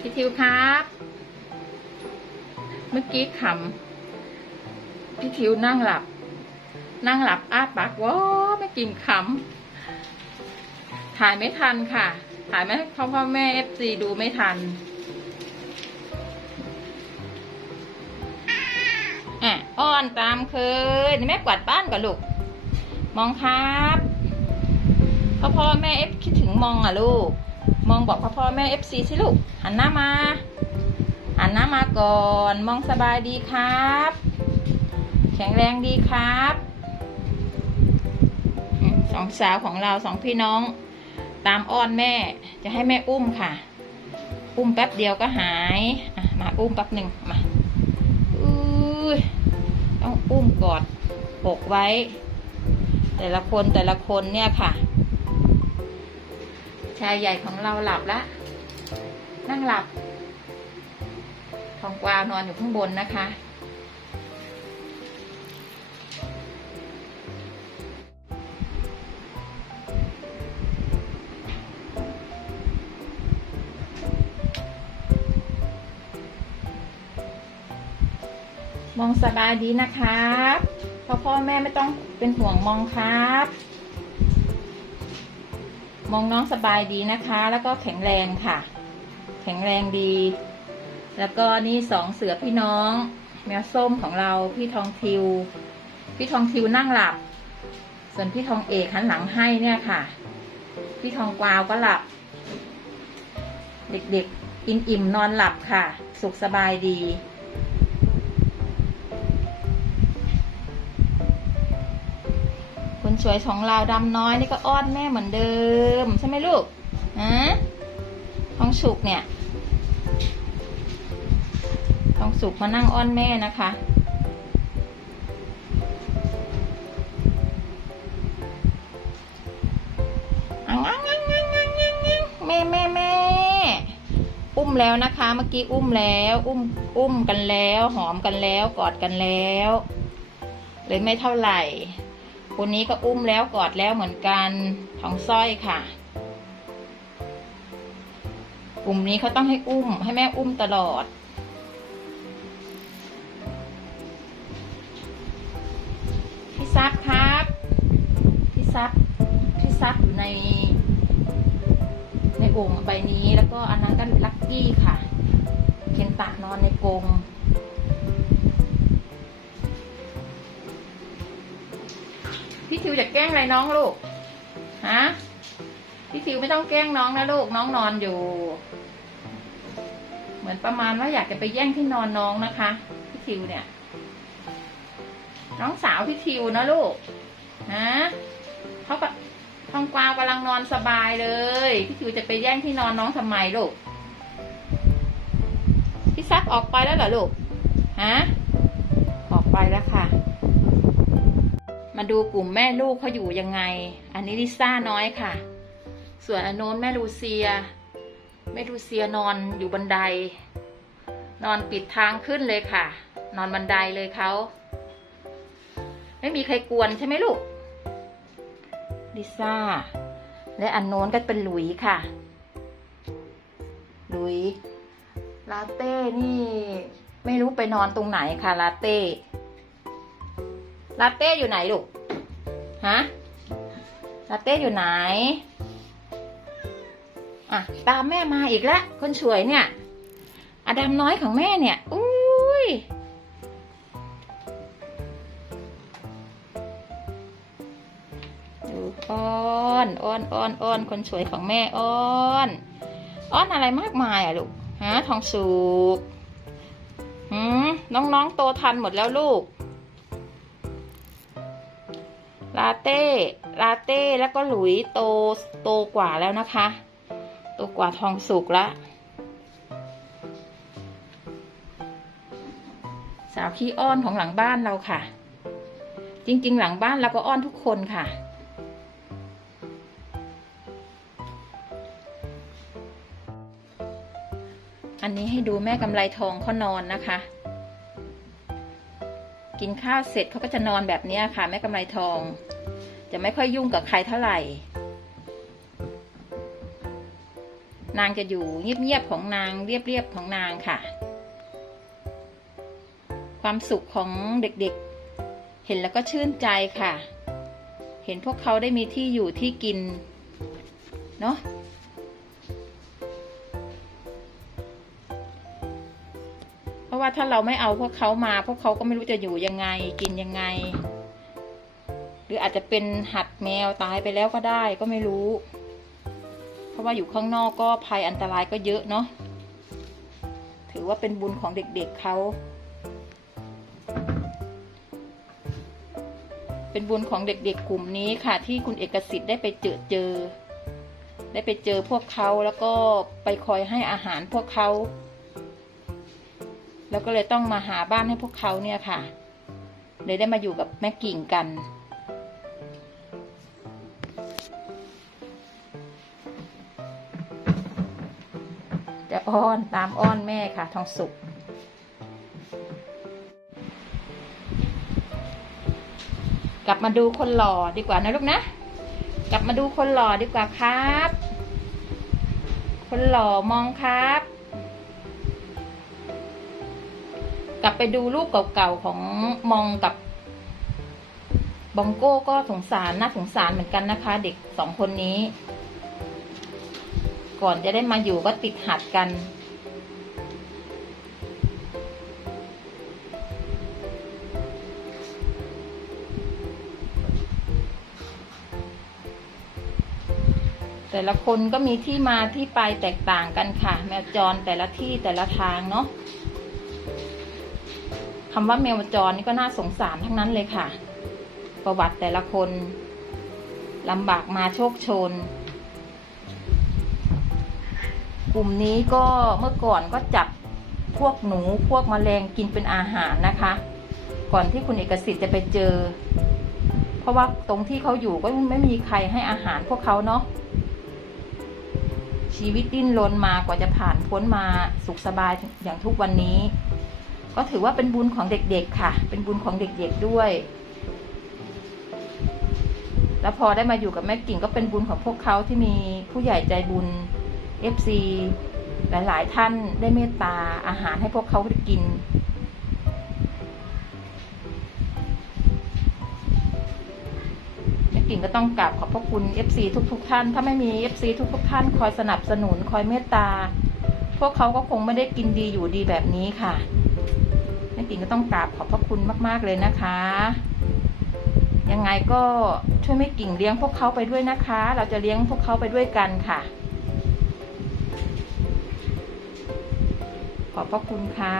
พี่ทิวครับ เมื่อกี้ขำพี่ทิวนั่งหลับ นั่งหลับอ้าปากว้าไม่กินขำถ่ายไม่ทันค่ะ ถ่ายไม่พ่อพ่อแม่เอฟซีดูไม่ทันอะอ้อนตามเคยแม่กวาดบ้านก่อนลูก มองครับพ่อพ่อแม่เอฟคิดถึงมองอะลูก มองบอกพ่อพ่อแม่เอฟซีสิลูก หันหน้ามา หันหน้ามาก่อน มองสบายดีครับ แข็งแรงดีครับสองสาวของเราสองพี่น้อง ตามอ้อนแม่จะให้แม่อุ้มค่ะ อุ้มแป๊บเดียวก็หายมาอุ้มแป๊บหนึ่งมาอุ้ยต้องอุ้มกอดปกไว้ แต่ละคนแต่ละคนเนี่ยค่ะ ชายใหญ่ของเราหลับละนั่งหลับ ทองกวาวนอนอยู่ข้างบนนะคะ มองสบายดีนะครับพ่อพ่อแม่ไม่ต้องเป็นห่วงมองครับ มองน้องสบายดีนะคะ แล้วก็แข็งแรงค่ะ แข็งแรงดี แล้วก็นี่สองเสือพี่น้อง แมวส้มของเราพี่ทองทิว พี่ทองทิวนั่งหลับ ส่วนพี่ทองเอกหันหลังให้เนี่ยค่ะ พี่ทองกวาวก็หลับ เด็กๆ อิ่มๆนอนหลับค่ะ สุขสบายดี สวยของเราดำน้อยนี่ก็อ้อนแม่เหมือนเดิม ใช่ไหมลูกฮะทองสุกเนี่ยทองสุกมานั่งอ้อนแม่นะคะอังอังอังอังงอังงแม่แม่แม่อุ้มแล้วนะคะ เมื่อกี้อุ้มแล้ว อุ้มอุ้มกันแล้ว หอมกันแล้วกอดกันแล้วเลยไม่เท่าไหร่ คนนี้ก็อุ้มแล้วกอดแล้วเหมือนกันทองสร้อยค่ะ กลุ่มนี้เขาต้องให้อุ้ม ให้แม่อุ้มตลอด พี่ซับครับ พี่ซับพี่ซับอยู่ใน ในโอ่งใบนี้แล้วก็อันนั้นก็ลักกี้ค่ะ เคนตะนอนในกรง ทิวจะแกล้งอะไรน้องลูก ฮะ พี่ทิวไม่ต้องแกล้งน้องนะลูก น้องนอนอยู่ เหมือนประมาณว่าอยากจะไปแย่งที่นอนน้องนะคะ พี่ทิวเนี่ย น้องสาวพี่ทิวนะลูก ฮะเขาก็ทองกวาวกำลังนอนสบายเลย พี่ทิวจะไปแย่งที่นอนน้องทำไมลูก พี่ซักออกไปแล้วเหรอลูก ฮะ มาดูกลุ่มแม่ลูกเขาอยู่ยังไง อันนี้ลิซ่าน้อยค่ะ ส่วนอันโน้นแม่ลูเซีย แม่ลูเซียนอนอยู่บันได นอนปิดทางขึ้นเลยค่ะ นอนบันไดเลยเขา ไม่มีใครกวนใช่ไหมลูก ลิซ่า และอันโน้นก็เป็นหลุยค่ะ หลุย ลาเต้นี่ ไม่รู้ไปนอนตรงไหนค่ะ ลาเต้ ลาเต้อยู่ไหนลูก ฮะ ลาเต้อยู่ไหน อะ ตามแม่มาอีกแล้วคนสวยเนี่ย อดัมน้อยของแม่เนี่ย อุ้ย ดูอ้อนอ้อนอ้อนอ้อนคนสวยของแม่อ้อนอ้อนอะไรมากมายอะลูก ฮะ ทองสุกหืมน้องๆโตทันหมดแล้วลูก ลาเต้ ลาเต้ แล้วก็หลุยโต โตกว่าแล้วนะคะ โตกว่าทองสุกละสาวขี้อ้อนของหลังบ้านเราค่ะ จริง ๆ หลังบ้านเราก็อ้อนทุกคนค่ะ อันนี้ให้ดูแม่กำไรทองเขานอนนะคะ กินข้าวเสร็จเขาก็จะนอนแบบนี้ค่ะ แม่กำไรทอง จะไม่ค่อยยุ่งกับใครเท่าไหร่ นางจะอยู่เงียบๆของนางเรียบๆของนางค่ะ ความสุขของเด็กๆ เห็นแล้วก็ชื่นใจค่ะ เห็นพวกเขาได้มีที่อยู่ที่กิน เนาะะว่าถ้าเราไม่เอาพวกเขามา พวกเขาก็ไม่รู้จะอยู่ยังไง กินยังไง หรืออาจจะเป็นหัดแมวตายไปแล้วก็ได้ก็ไม่รู้ เพราะว่าอยู่ข้างนอกก็ภัยอันตรายก็เยอะเนาะถือว่าเป็นบุญของเด็กๆเขาเป็นบุญของเด็กๆกลุ่มนี้ค่ะ ที่คุณเอกสิทธิ์ได้ไปเจอเจอ ได้ไปเจอพวกเขาแล้วก็ไปคอยให้อาหารพวกเขา แล้วก็เลยต้องมาหาบ้านให้พวกเขาเนี่ยค่ะ เลยได้มาอยู่กับแม่กิ่งกัน จะอ้อนตามอ้อนแม่ค่ะทองสุกกลับมาดูคนหล่อดีกว่านะลูกนะ กลับมาดูคนหล่อดีกว่าครับ คนหล่อมองครับ กลับไปดูรูปเก่าๆของมองกับบองโก้ก็สงสารน่าสงสารเหมือนกันนะคะ เด็กสองคนนี้ ก่อนจะได้มาอยู่ก็ติดหัดกัน แต่ละคนก็มีที่มาที่ไปแตกต่างกันค่ะ แมวจรแต่ละที่แต่ละทางเนาะ คำว่าแมวจรนี่ก็น่าสงสารทั้งนั้นเลยค่ะ ประวัติแต่ละคนลำบากมาโชคชน กลุ่มนี้ก็เมื่อก่อนก็จับพวกหนูพวกแมลงกินเป็นอาหารนะคะ ก่อนที่คุณเอกสิทธิ์จะไปเจอ เพราะว่าตรงที่เขาอยู่ก็ไม่มีใครให้อาหารพวกเขาเนาะชีวิตดิ้นรนมากว่าจะผ่านพ้นมาสุขสบายอย่างทุกวันนี้ ก็ถือว่าเป็นบุญของเด็กๆค่ะ เป็นบุญของเด็กๆด้วย แล้วพอได้มาอยู่กับแม่กิ่งก็เป็นบุญของพวกเขาที่มีผู้ใหญ่ใจบุญ FC หลายๆ ท่านได้เมตตาอาหารให้พวกเขาได้กิน แม่กิ่งก็ต้องกราบขอบพระคุณ FC ทุก ๆ ท่าน ถ้าไม่มี FC ทุก ๆ ท่านคอยสนับสนุนคอยเมตตา พวกเขาก็คงไม่ได้กินดีอยู่ดีแบบนี้ค่ะ ม่กิ่นก็ต้องกราบขอบพระคุณมาก ๆ เลยนะคะ ยังไงก็ช่วยแม่กิ่งเลี้ยงพวกเขาไปด้วยนะคะ เราจะเลี้ยงพวกเขาไปด้วยกันค่ะ ขอบพระคุณค่ะ